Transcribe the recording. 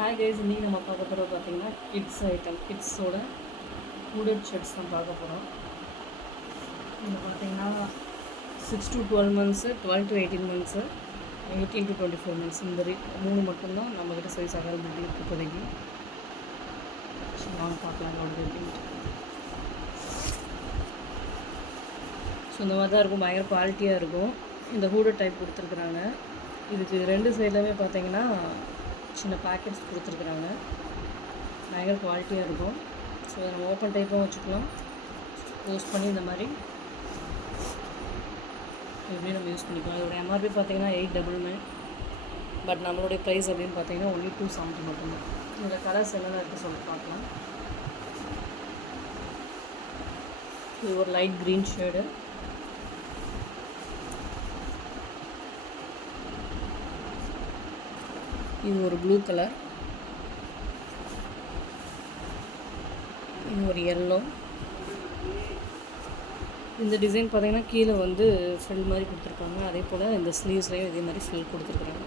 Hi guys, இன்றைக்கி நம்ம பார்க்க போகிறது பார்த்திங்கன்னா கிட்ஸ் ஐட்டம், கிட்ஸோட ஹூடட் ஷர்ட்ஸ் தான் பார்க்க போகிறோம். இதில் பார்த்திங்கன்னா 6 to 12 months, 12 to 18 months, 18 to 24 months இந்த மூணு மட்டும்தான் நம்மக்கிட்ட சைஸ் அவைலபிலிட்டி இருக்குது இப்போதைக்கு. ஸோ வாங்க பார்க்கலாம் அவங்களுக்கு எப்படின்ட்டு. ஸோ இந்த மாதிரி தான் இருக்கும், பயங்கர குவாலிட்டியாக இருக்கும். இந்த ஹூடட் டைப் கொடுத்துருக்குறாங்க. இதுக்கு ரெண்டு சைட்லையுமே பார்த்திங்கன்னா சின்ன பேக்கெட்ஸ் கொடுத்துருக்குறாங்க. பயங்கர குவாலிட்டியாக இருக்கும். ஸோ இதை நம்ம ஓப்பன் டைப்பும் வச்சுக்கலாம், க்ளோஸ் பண்ணி இந்த மாதிரி எப்படியும் நம்ம யூஸ் பண்ணிக்கலாம். இதோட எம்ஆர்பி பார்த்திங்கன்னா 899, பட் நம்மளுடைய ப்ரைஸ் அப்படின்னு பார்த்தீங்கன்னா ஒன்லி 270 மட்டும்தான். இதில் கலர்ஸ் என்னென்ன இருக்குது சொல்லி பார்க்கலாம். இது ஒரு லைட் க்ரீன் ஷேடு, இது ஒரு ப்ளூ கலர், இது ஒரு எல்லோ. இந்த டிசைன் பார்த்திங்கன்னா கீழே வந்து ஃப்ரில் மாதிரி கொடுத்துருக்காங்க. அதே போல் இந்த ஸ்லீவ்ஸ்லேயும் இதே மாதிரி ஃப்ரில் கொடுத்துருக்குறாங்க.